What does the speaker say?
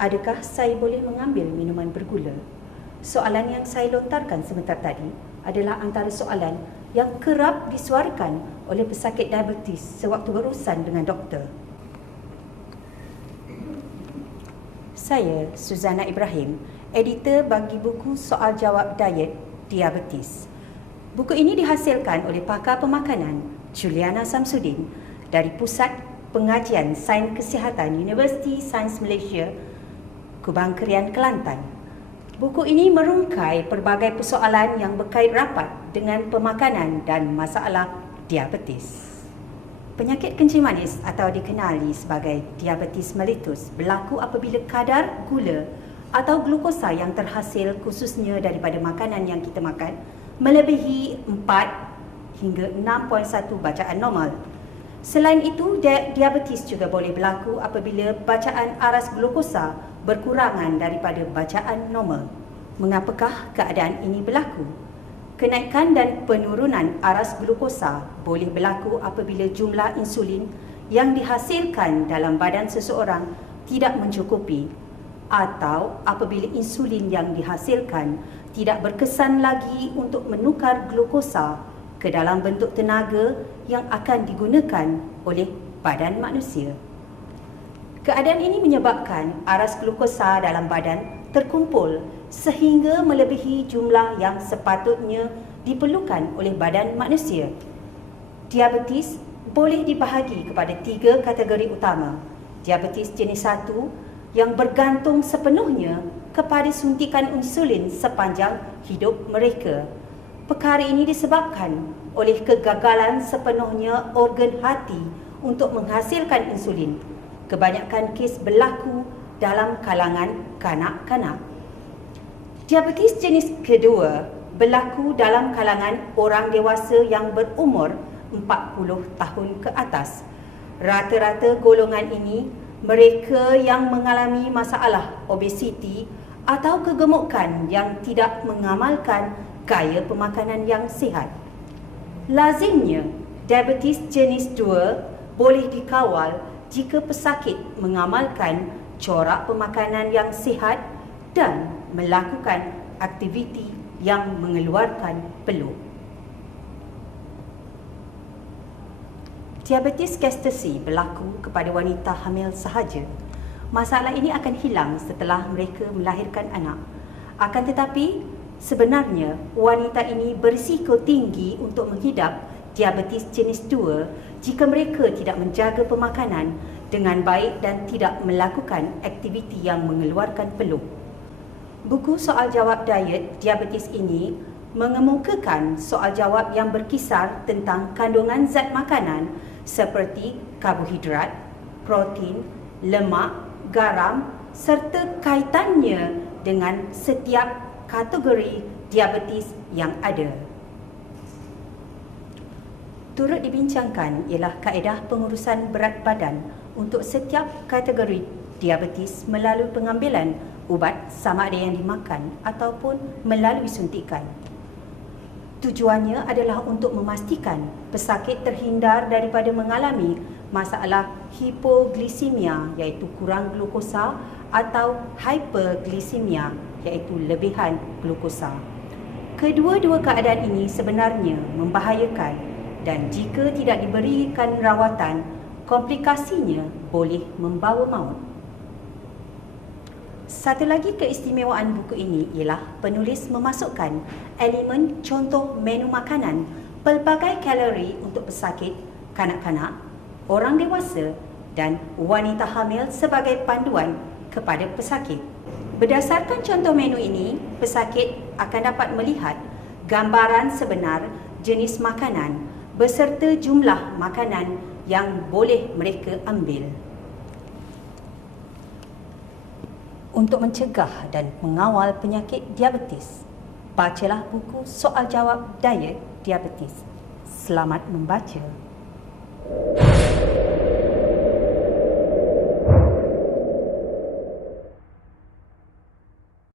Adakah saya boleh mengambil minuman bergula? Soalan yang saya lontarkan sebentar tadi adalah antara soalan yang kerap disuarakan oleh pesakit diabetes sewaktu berurusan dengan doktor. Saya, Suzana Ibrahim, editor bagi buku Soal Jawab Diet Diabetes. Buku ini dihasilkan oleh pakar pemakanan Juliana Samsudin dari Pusat Pengajian Sains Kesihatan Universiti Sains Malaysia, Kubang Krian, Kelantan. Buku ini merungkai pelbagai persoalan yang berkait rapat dengan pemakanan dan masalah diabetes. Penyakit kencing manis atau dikenali sebagai diabetes mellitus berlaku apabila kadar gula atau glukosa yang terhasil khususnya daripada makanan yang kita makan melebihi 4 hingga 6.1 bacaan normal. Selain itu, diabetes juga boleh berlaku apabila bacaan aras glukosa berkurangan daripada bacaan normal. Mengapakah keadaan ini berlaku? Kenaikan dan penurunan aras glukosa boleh berlaku apabila jumlah insulin yang dihasilkan dalam badan seseorang tidak mencukupi atau apabila insulin yang dihasilkan tidak berkesan lagi untuk menukar glukosa ke dalam bentuk tenaga yang akan digunakan oleh badan manusia. Keadaan ini menyebabkan aras glukosa dalam badan terkumpul sehingga melebihi jumlah yang sepatutnya diperlukan oleh badan manusia. Diabetes boleh dibahagi kepada 3 kategori utama. Diabetes jenis 1 yang bergantung sepenuhnya kepada suntikan insulin sepanjang hidup mereka. Perkara ini disebabkan oleh kegagalan sepenuhnya organ hati untuk menghasilkan insulin. Kebanyakan kes berlaku dalam kalangan kanak-kanak. Diabetes jenis kedua berlaku dalam kalangan orang dewasa yang berumur 40 tahun ke atas. Rata-rata golongan ini mereka yang mengalami masalah obesiti atau kegemukan yang tidak mengamalkan gaya pemakanan yang sihat. Lazimnya, diabetes jenis 2 boleh dikawal jika pesakit mengamalkan corak pemakanan yang sihat dan melakukan aktiviti yang mengeluarkan peluh. Diabetes gestasi berlaku kepada wanita hamil sahaja. Masalah ini akan hilang setelah mereka melahirkan anak. Akan tetapi, sebenarnya wanita ini berisiko tinggi untuk menghidap diabetes jenis 2 jika mereka tidak menjaga pemakanan dengan baik dan tidak melakukan aktiviti yang mengeluarkan peluh. Buku Soal Jawab Diet Diabetes ini mengemukakan soal jawab yang berkisar tentang kandungan zat makanan seperti karbohidrat, protein, lemak, garam serta kaitannya dengan setiap kategori diabetes yang ada. Turut dibincangkan ialah kaedah pengurusan berat badan untuk setiap kategori diabetes melalui pengambilan ubat sama ada yang dimakan ataupun melalui suntikan. Tujuannya adalah untuk memastikan pesakit terhindar daripada mengalami masalah hipoglikemia iaitu kurang glukosa atau hyperglikemia iaitu lebihan glukosa. Kedua-dua keadaan ini sebenarnya membahayakan dan jika tidak diberikan rawatan, komplikasinya boleh membawa maut. Satu lagi keistimewaan buku ini ialah penulis memasukkan elemen contoh menu makanan pelbagai kalori untuk pesakit, kanak-kanak, orang dewasa dan wanita hamil sebagai panduan kepada pesakit. Berdasarkan contoh menu ini, pesakit akan dapat melihat gambaran sebenar jenis makanan beserta jumlah makanan yang boleh mereka ambil. Untuk mencegah dan mengawal penyakit diabetes, bacalah buku Soal Jawab Diet Diabetes. Selamat membaca.